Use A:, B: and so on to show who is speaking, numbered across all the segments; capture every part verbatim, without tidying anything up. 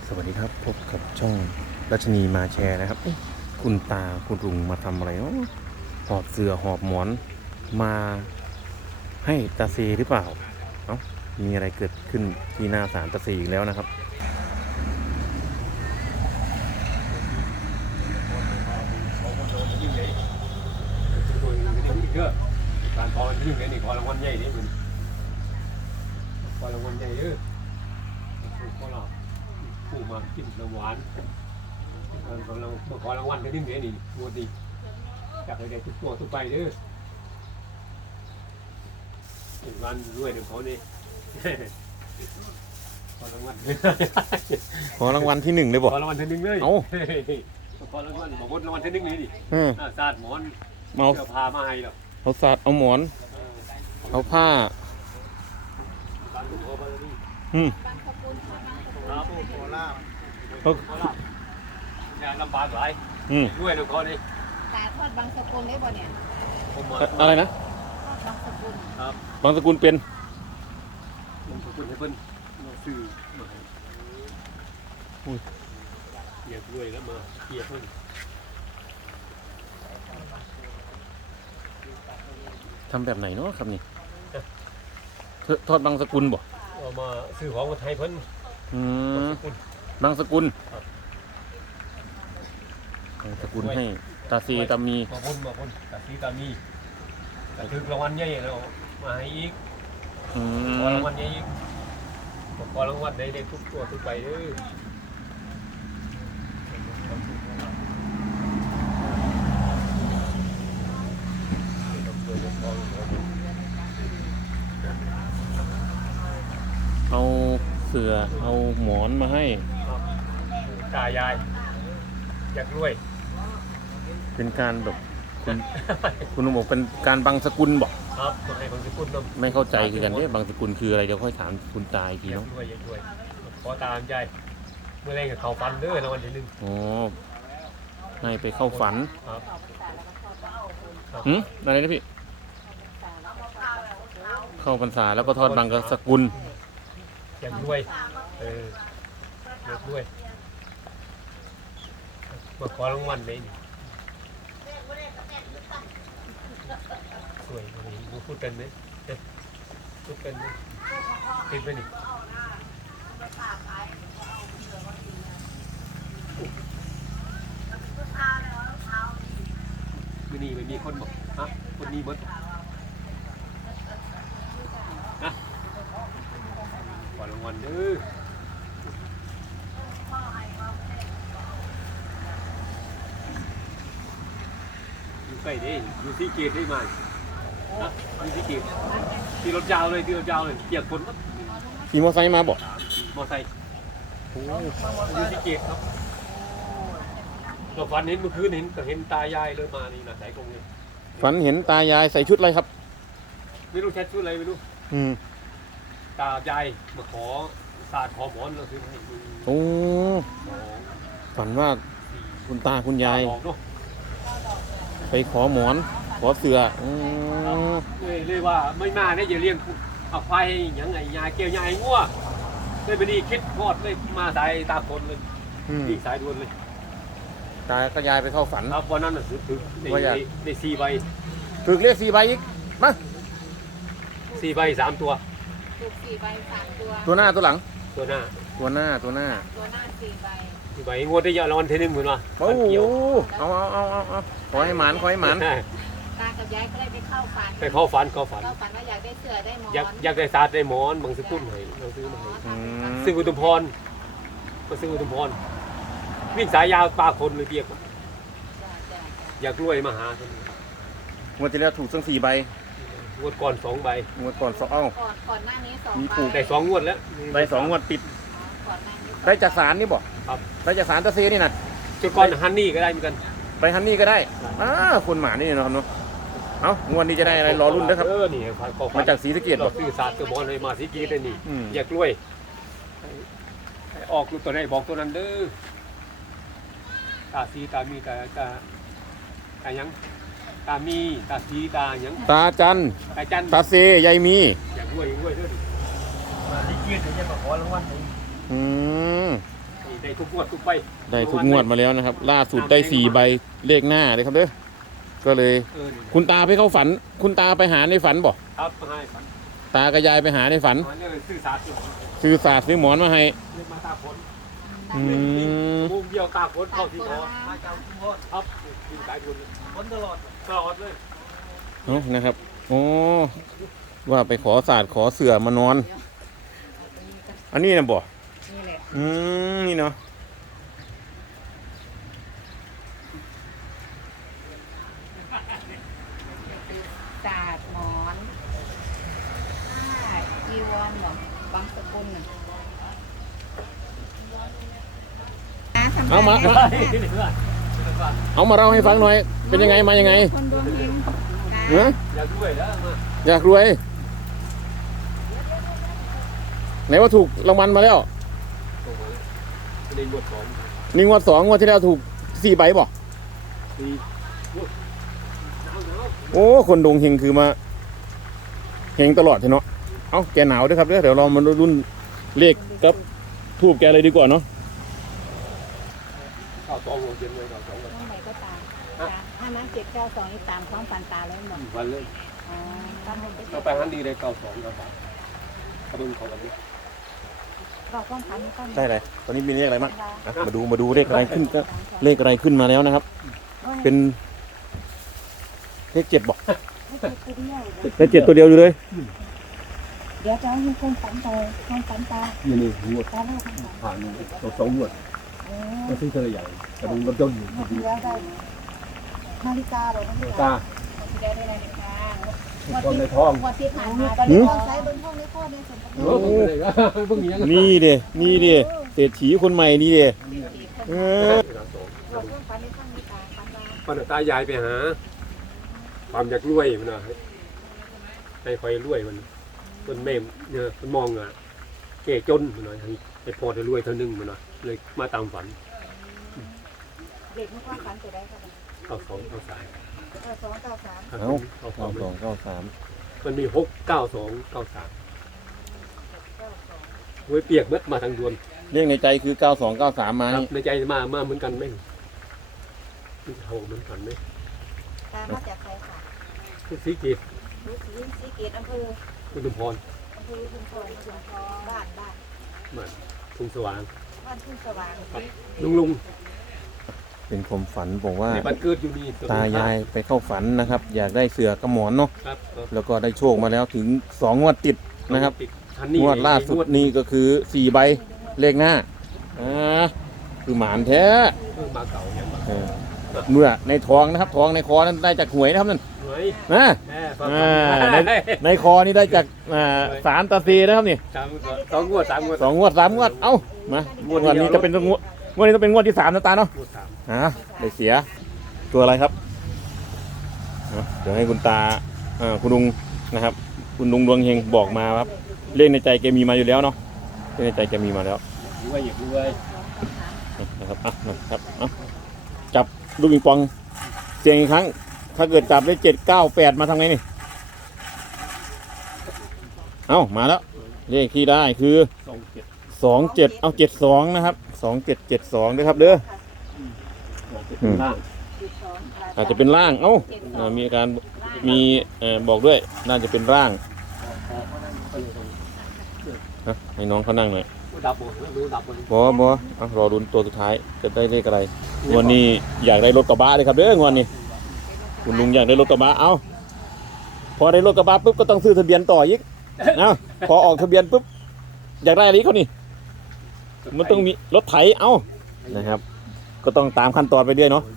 A: สวัสดีครับพบกับช่องรัชนีมาแชร์นะครับคุณตาคุณลุงมาทำอะไรเนาะหอบเสื่อหอบหมอนมาให้ตาเซหรือเปล่าเอ้ามีอะไรเกิดขึ้นที่หน้าศาลตาเซอีกแล้วนะครับ
B: การพอที่หนึ่งนี่พอรางวัลใหญ่นี่มันพอรางวัลใหญ่เยอะพอเราผู้มากินน้ำหวานการพอเราพอรางวัลที่หนึ่งนี่ตัวดีจากอะไรทุกตัวทุกไปเด้อถึงวันรวยหนึ่งเขานี่พอรางวัล
A: ขอรางวัลที่หนึ่งเลยบอก
B: พอรางวัลที่หนึ่งเลย
A: เอ้า
B: พอรางวัลบอกว่ารางวัลที่หนึ่งนี่ดิ
A: เออ
B: ศาสตร์หมอน
A: เมา
B: เสื้อผ้ามาให้หรอก
A: เอาศาสตร์เอาหมอน เอาผ้า
B: การดูโอบาลี
A: อืม
B: ครับโคราช
A: เขา
B: เนี่ยลำบากหลาย
A: อืม
B: ด้วยทุกคนนี่
C: ตาทอดบางสกุลได้บ่เนี่ย
B: ผมมา
A: อะไรนะ
C: ทอดบางสกุล
B: ครับ
A: บางสกุลเป็น
B: ผมขอบคุณให้เพิ่นมาซื้อมาให้
A: อุ้ย
B: เกียรด้วยแล้วมาเกียรเพิ่น
A: ทำแบบไหนเนาะครับนี่เธอทอดบางสกุลบ่
B: เอามาซื้อของมาไทยเพิ่น
A: อืม
B: ขอบคุณ
A: บางสกุล
B: ครับ
A: บางสกุลให้ตาเซตามี
B: ขอบคุณขอบคุณกะซีกามีกะถึกรางวัลใหญ่แล้วมาให้อีก
A: อื
B: ขอ
A: ม
B: รางวัลใหญ่อีกขอรางวัลได้ได้ทุกตัวทุกไปเด้อ
A: เอาเสื่อเอาหมอนมาให้
B: ตายายอยากรวย
A: เป็นการแบบคุณคุณลุงบอกเป็นการบางสกุลบอก
B: ครับมาให้บางสกุลนำ
A: ไม่เข้าใจคือกันเนี่ยบางสกุลคืออะไรเดี๋ยวค่อยถามคุณตาอีกที
B: อยาก
A: เนาะ
B: รวยอยากรวยขอตามใจเมื่อไรกับเขาฟันเด้อรางวัลที่หนึ่ง
A: อ๋อให้ไปเข้าฝัน
B: ครับ
A: หืมอะไรนะพี่เข้าพรรษาแล้วก็ทอดบางสกุล
B: อยากรวยเอออยากรวยมาขอรางวัลเลยนี่สวยวันนี้พูดเป็นไหมเอ๊ะพูดเป็นไหมเป็นไหมนี่มื่อนี้ไม่มีคนบอกฮะคนนี้หมดนะขอรางวัลเด้ออยู่ใกล้เด้อยู่ที่เกตได้ไหมนะอยู่ที่เกตที่รถยาวเลยที่รถยาวเลยเปียกฝนมั้ง
A: ขี่มอเตอร์ไซค์มาบอก
B: มอไซค์อยู่ที่เกตครับเราฝันเห็นเมื่อคืนเห็นก็เห็นตายายเลยมานี่นะสายกงเลย
A: ฝันเห็นตายายใส่ชุดอะไรครับ
B: ไม่รู้แชทชุดอะไรไม่รู้
A: อืม
B: ตายายมาขอศาสตร์ขอหมอนเราซื้อมาให้ดู
A: โอ้
B: สอง
A: ฝันว่าคุณตาคุณยาย
B: สองเนาะ
A: ไปขอหมอน ขอเสืออืม
B: เลยเลยว่าไม่มาเนี่ยอย่าเลี้ยงเอาควายยังไงยาเกี่ยวยาไอ้งัวเลยไปดีคิดพอดเลยมาสายตาคนเลย
A: อืม
B: ดีสายด่วนเลย
A: ตาก็ยายไปเข้าฝัน
B: ครับวันนั้นน่ะถือถือใน
A: ว่าอยาก
B: ในสี่ใบ
A: ถึกเรียกสี่ใบอีกมา
B: สี่ใบสามตัว
C: ถูกสี่ใบสามตัว
A: ตัวหน้าตัวหลัง
B: ตัวหน้า
A: ตัวหน้าตัวหน้า
C: ตัวหน้าสี่ใบ
B: สี่ใบงวดได้ยอดรางวัลที่หนึ่งเหมือนว่า
A: โอ้โห
B: เกี่ยว
A: เอาเอาเอาเอาเอาขอให้หมานขอให้หมาน
C: ตากับยายก็เลยไปเข้าฝัน
B: ไปเข้าฝันเข้าฝัน
C: เข้าฝันว่าอยากได้เสื้อได้หมอน
B: อยากอยากได้ศาสตร์ได้หมอนบางสกุลให้เราซื้อมาให้
A: อืม
B: ซื้ออุตุมพรมาซื้ออุตุมพรวิ่งสายยาวปลาคนเลยเรียกว่า
C: จ้ะจ้ะจ้ะ
B: อยากรวยมาหาคน
A: งวดที่แล้วถูกตั้งสี่ใบ
B: งวดก่อนสองใบ
A: งวดก่อนสองเอ้า
C: ก่อนก่อนหน้านี้สอง
A: มี
C: ใบ
A: ถูก
B: ได้สองงวดแล้ว
A: ใบสองงวดติด
C: ก่อนหน้านี้
A: ได้จากสารนี่บ่
B: ครับ
A: ได้จากสารตะเซนี่นะ
B: จุดก่อนฮันนี่ก็ได้เหมือนกัน
A: ไปฮันนี่ก็ได้อ้าคนหมานี่เนาะครับเนาะเอ้างวดนี้จะได้อะไรรอรุ่นนะครับ
B: เออนี่ฝันก็ฝัน
A: มาจากศรีสะเกษ
B: เรา
A: บ่
B: ซื้อศาสตร์ตัวบอลเลยมาสีกีได้นี่
A: อืม
B: อยากรวยให้ให้ออกลูกตัวไหนบอกตัวนั้นเด้อตาสีตามีตาตาตาหยังตามีตาสีตาหยัง
A: ตาจัน
B: ตาจัน
A: ตาเซยายมี
B: อยากรวยอยากรวยเด้อดิมาสีกีได้จะมาขอรางวัลให้
A: อืม
B: นี่ได้ทุกงวดทุกใบ
A: ได้ทุกงวดมาแล้วนะครับ ล่าสุดได้สี่ใบเลขหน้าเลยครับเด้อก็เลย
B: เออนี่
A: คุณตาไปเข้าฝัน คุณตาไปหาในฝันบ่
B: ครับมาให้ฝัน
A: ตากับยายไปหาในฝัน
B: มันเรื่องซื่อสาธุ
A: ซื้อศาสตร์ซื้อหมอนมาให้
B: เรื่องมาตาผล
A: อืม
B: มุมเดียวตาผลเข้าที่คอมาจากทุกคนครับกินสายบุญผลตลอดตลอดเลย
A: เนาะนะครับโอ้ว่าไปขอศาสตร์ขอเสือมานอน อันนี้นะบ่
C: นี่แหละ
A: อืมนี่เนาะ
C: ศาสตร์หมอนผ้าจีวรเหรอบางสกุลน่ะอ่ะทำ
A: เอามา
C: ได้ไห
A: เอามาเล่าให้ฟังหน่อย เป็นยังไงมายังไง
C: คนดวงเฮง
A: เนอะ
B: อยากด้วยแล้วมา
A: อยากรวย ไหนว่าถูกรางวัลมาแล้ว
B: โอ้โหในงวดสอง
A: นี่งวดสองงวดที่แล้วถูกสี่ใบบ่
B: สี่หนาวหนาว
A: โอ้คนดวงเฮงคือมาเฮงตลอดใช่เนาะเอ้าแกหนาวด้วยครับเด้อเดี๋ยวเรามารุ่นเลขกับทูบแกเลยดีกว่าเนาะ
B: เก้าสองโมงเย็นเลยเก้าสองกัน
C: เมื่อไหร่ก็ตามตามถ้านั้นเจ็ดเก้าสองนี่ตามท้องฟันตาแล้วหมด
B: วันเลย
C: อ๋อตามมันก็
B: เราไปหันดีเลยเก้าสองครับกระดุมของวันนี้
C: เราต้องพันนี่ก็
A: ใช่เลยตอนนี้มีเลขอะไรบ้างอ่ะมาดูมาดูเลขอะไรขึ้นก็เลขอะไรขึ้นมาแล้วนะครับ เป็นเลขเจ็ดบอก
C: ไม่เจ็ดตัวเดียว
A: เลขเจ็ดตัวเดียวอยู่เลย
C: เดี๋ยวจะให้คนฝันตาคนฝันตา
B: นี่นี่งวด
C: ตาเล่าคนฝัน
B: ผ่านตัวสองงวด
C: โอ้
B: ก็ซื้อเธอใหญ่กระดุมกับต้นอยู่
C: หมดแล้วได้นาฬิกาเหรอนาฬิ
B: ตาก
C: าเดี๋ยวได้นาฬิกา
B: ต้นในท้อง
C: วันที่ผ่านมาก็ได้ใช้บนห้องในข้อในส่วนประก
B: โอ้
C: อบ
B: โหเพิ่งยัง
A: นี่เด้นี่เด้เศรษฐีคนใหม่นี่เด้เออ
C: เราต้องฝันในข้างนี้ตาฝันตา
B: ปันตายายไปหาความอยากรวยมันนะให้คอยรวยมันต้นเมมเนี่ยมันมองอ่ะเก๋จนมันหน่อยให้พอได้รวยเท่านึงมันหน่อยเลยมาตามฝัน
C: เด็กไม่ความฝันจะได้ค่ะ
B: เก้าสองเก้าสาม
C: เออสองเก้าสาม
A: เอ้า
B: เก้าส
A: เก้า
B: อง
A: สองเก้าสาม
B: มันมีหกเก้าสองเก้าสาม
C: เก้าสอง
B: เว้ยเปียกเม็ดมาทางดวน
A: เลขในใจคือเก้าสองเก้าสามมา
B: ครับ
A: นี่
B: ในใจมามาเหมือนกันไหมที่เขาเหมือนกันไหม
C: ตามาจากใครค่ะ
B: ที่สีกีด
C: รู้สีสีเกตอำเภอ
B: คุณตุมพร
C: อำเภอชุมพรชุมพรบ้านบ้าน
B: เหมือนทุ่งสว่าง
C: บ้านทุ่งสว่าง
B: ลุงลุง
A: เป็นความฝันบอกว่า
B: ในบ้านเกิดอยู่นี่
A: ตายายไปเข้าฝันนะครับ อยากได้เสือกระหมอนเนาะ
B: ครับครับ
A: แล้วก็ได้โชคมาแล้วถึงสองงวดติดนะครับ
B: ติดทัน
A: งวดล่าสุดนี่ก็คือสี่ใบเลขหน้าอ่าคือหมานแท้
B: เพิ่งมาเก่าเนี่ยมา
A: เออเมื่อในท้องนะครับท้องในคอนั้นได้จากหวยนะครับนั่น
B: เฮ้ย
A: นะ
B: แม่ฟัง
A: อ่าในในคอนี่ได้จากอ่าสารตาซีนะครับนี่
B: สามสองงวดสามงวด
A: สองงวดสามงวดเอ้ามางวดนี้จะเป็นงวดงวดนี้ต้องเป็นงวดที่สามนะตาเนาะ
B: งวดสาม
A: อ่าได้เสียตัวอะไรครับอ่ะเดี๋ยวให้คุณตาอ่าคุณลุงนะครับ คุณลุงดวงเฮงบอกมาครับเลขในใจแกมีมาอยู่แล้วเนาะเลขในใจแกมีมาแล้ว
B: รวยอยากรวย
A: นะครับอ่ะนะครับอ่ะจับลูกปิงปองเสียงอีกครั้ง ถ้าเกิดจับได้เจ็ดเก้าแปดมาทำไงนี่เอ้ามาแล้วเลขที่ได้คือ
B: สองเจ็ด
A: สองเจ็ดเอาเจ็ดสองนะครับสองเจ็ดเจ็ดสองด้วยครับเด้อ อืม
B: ล่าง
C: จุดสอง
A: อาจจะเป็นร่างเอ้าเอ่อมีอาการมีเอ่อบอกด้วยน่าจะเป็นร่างนะให้น้องเขานั่งหน่อย
B: ดับหมดรู้ดับหมด
A: บอบอเอารอรุนตัวสุดท้ายจะได้เลขอะไรงวันนี้อยากได้รถกระบะเลยครับเด้องวันนี้คุณลุงอยากได้รถกระบะเอาพอได้รถกระบะปุ๊บก็ต้องซื้อทะเบียนต่ออีกเอาพอออกทะเบียนปุ๊บอยากได้อะไรอีกเขานี่มันต้องมีรถไถเอานะครับ ก็ต้องตามขั้นตอนไปเรื่อยเนาะ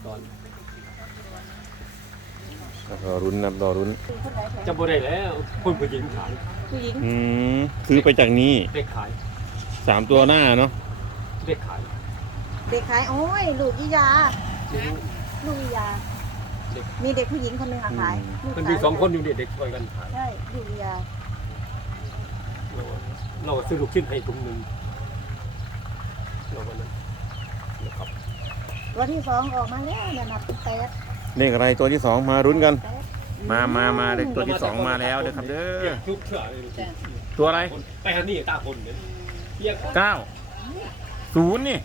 A: รอรุนนะรอรุน
B: จำบ่ได้แล้วคนผู้หญิงขาย
C: ผู้หญิง
A: อืมซื้อไปจากนี้
B: เด็กขาย
A: สามตัวหน้าเนาะ
B: เด็กขาย
C: เด็กขายโอ้ยลูกอียาลูกอียา มีเด็กผู้หญิงคนหนึ่งอะขายลูก
B: มัน
C: ขาย
B: มีสองคนอยู่เนี่ยเด็กช่วยกันขาย
C: ใช่ลูกอียา
B: เราเราซื้อลูกชิ้นให้ถุงหนึ่งเราวันนั้นนะครับ
C: ตัวที่สองออกมาแล้วเนี่ยนับเป็นแปด
A: เลขอะไรตัวที่สองมารุนกัน
C: แปด
A: มามามาเลขตัวที่สองมาแล้วเด้อครับเด้อ
B: ชุบเชื่อเลย
A: ตัวอะไร
B: ไปฮันนี่ตาคนเนี่ยเรียก
A: เก้าศูนย์นี่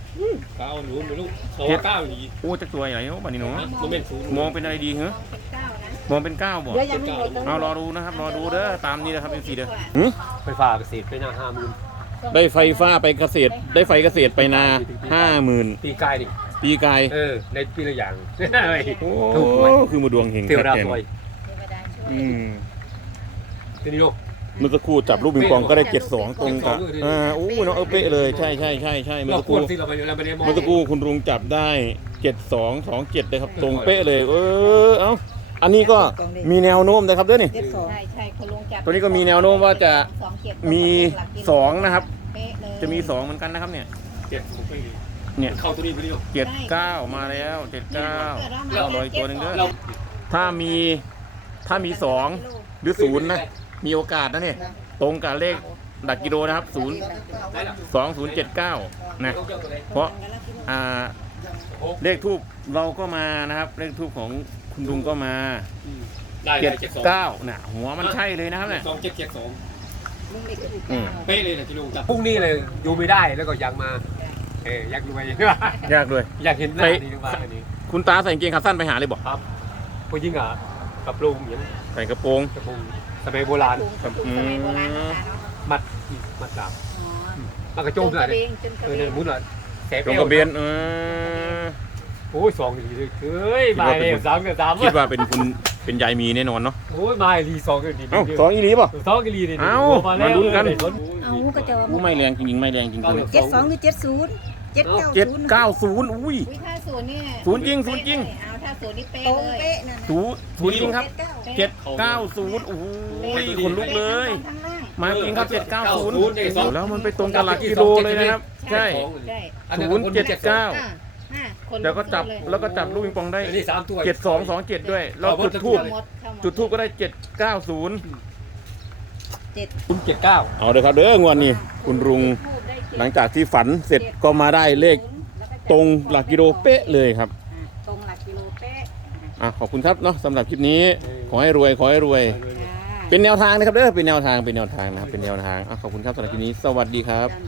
B: เก้าหนูไม่รู้สองเก้าอีก
A: โอ้จะสวยอะไรเนาะบัดนี้เนาะ
B: มันเป็นศูนย์
A: มองเป็นอะไรดีเหรอ
C: เป็นเก้านะ
A: มองเป็นเก้าบ่
C: เดี๋ยวยังไม่หมดตรง
A: เอา
C: นี้
A: รอดูนะครับรอดูเด้อตามนี้นะครับเป็นสี่เด้อหึ
B: ไฟฟ้าเกษตรไปหน้าห้าหมื่น
A: ได้ไฟฟ้าไปเกษตร ได้ไฟเกษตรไปนาห้าหมื่น
B: ปีกายดิ
A: ปีกาย
B: เออในปีละอย่าง
A: โอ้
B: ถูกหวย
A: คือมาดวงเฮง
B: เทวดา
A: แท้
B: ซอย
C: เทวดาช่วย
A: อืม
B: ทีนี้ลูก
A: เมื่อสักครู่จับลูกปิงปองก็ได้เจ็ดสองตรงกับ
B: เจ็ดสอง
A: อ่าโอ้ยน้องเออเป๊ะเลยใช่ใช่ใช่ใช่เมื่อ
B: เรา
A: สัก
B: ค
A: คว รู่
B: รที่เราไปเราไปได้มอง
A: เมื่อสักครู่คุณลุงจับได้เจ็ดสองสองเจ็ดเลยครับตรงเป๊ะเลย เออเอ้าอันนี้ก็มีแนวโน้มนะครับเด้อนี่
C: เจ็ดสองใช่ใช่คุณลุงจับ
A: ตัวนี้ก็มีแนวโน้มว่าจะ
C: สองเจ็ด
A: มีสองนะครับ
C: เป๊ะเลย
A: จะมีสองเหมือนกันนะครับเนี่ย
B: เจ็ดผมไปดี
A: เนี่ย
B: เข้าตัวนี้ไปดิลูก
A: เจ็ดเก้ามาแล้วเจ็ดเก้า
C: เรา
A: เอาเลยตัวหนึ่งเด้อ
B: เรา
A: ถ้ามีถ้ามีสองหรือศูนย์นะมีโอกาสนะเนี่ยตรงกับเลขดักกิโลนะครับศูนย์
B: ได้ละ
A: สองศูนย์เจ็ดเก้านะ
B: ต้องเจ้าตัวไหน
A: เพราะอ่าเลขทูบเราก็มานะครับ เลขทูบของคุณลุงก็มา
B: ได้
A: เจ็ด
B: เจ็ดสอง
A: เก้าน่ะหัวมันใช่เลยนะครับเนี่ย
B: สองเจ็ดเจ็ดสอง
C: ลุงเด็กก็ถูก
A: อืม
B: เป๊ะเลยนะที่ลุงจับพรุ่งนี้เลยอยู่ไม่ได้แล้วก็อยากมาเอออยากรวย
A: ยากเลย
B: อยากเห็นหน้าดีมากอันนี้
A: คุณตาใส่กางเกงขาสั้นไปหาเลยบอก
B: ครับผู้หญิงอ่ะกับลุงอย่าง
A: ใส่กระโปรง
B: กระพุงสมัยโบราณ
C: ถูกถูกสมัยโบราณนะคะเนาะ
B: มัดมัดสาม
C: อ๋อ
B: มันกระโจมเลย
C: จนกระ
B: เอ
C: เบ
B: อน เนี่ยมุดเลยแสบ
A: ตรงกระเบนเออ
B: โอ้ยสองดีเลยเฮ้ยมาเลยสามกับสาม
A: คิดว่าเป็นคุณเป็นยายมีแน่นอนเนาะ
B: โอ้ยมาลีสองกันดี
A: เอ้าสองอีหลีป่ะ
B: สองกันดีเลย
A: เอ้ามาลุ้นกัน
C: เอาก็จะ
A: อู้ไม่แรงจริงๆไม่แรงจริงๆเลย
C: เจ็ดสองหรือเจ็ดศูนย์เจ็ดเก้า
A: เจ็ด
C: ศูนย์
A: เก้าศูนย์อุ้ย
D: วิถ้าศูนย์เนี่ย
A: ศูนย์จริงศูนย์จริง
D: เอาถ้าศูนย์นี่เป๊ะ
C: ตรง
D: เลย
C: เป๊ะนั่นนะ
A: ศูนย์ศูนย์จริงครับ
C: เจ็ดเก้า
A: เจ็ดเก้าศูนย์โอ้ยขนลุกเลย
C: ทั้งล่าง
A: มาจริงครับเจ็ดเก้าศูนย์แล้วมันไปตรงกับหลักกิโลเลยนะครับ ใช่
D: ใช่
A: ศูนย์เจ็ดเก้า
D: อ่ะห้าคน
A: แล้วก็จับ
D: เลย
A: แล้วก็จับลูกปิงปองได้
B: อันนี้สามตัว
A: เจ็ดสองสองเจ็ดด้วยแล้วจุดทูบ
D: ทั้งหมดทั้งหมด
A: จุดทูบก็ได้เจ็ดเก้าศูนย์
C: เจ็ด
B: คุณเจ็ดเก้า
A: เอาเลยครับเด้องวดนี้คุณลุง
C: ทูบได้เจ็ด
A: หลังจากที่ฝันเสร็จก็มาได้เลข
C: แล้วก็จับ
A: ตรงหลักกิโลเป๊ะเลยครับ
C: อ่าตรงหลักกิโลเป๊ะ
A: อ่ะขอบคุณครับเนาะสำหรับคลิปนี้ขอให้รวยขอให้รวย
C: จ้า
A: เป็นแนวทางนะครับเด้อเป็นแนวทางเป็นแนวทางนะครับเป็นแนวทางอ่ะขอบคุณครับสำหรับคลิปนี้สวัสดีครับ
C: จ้า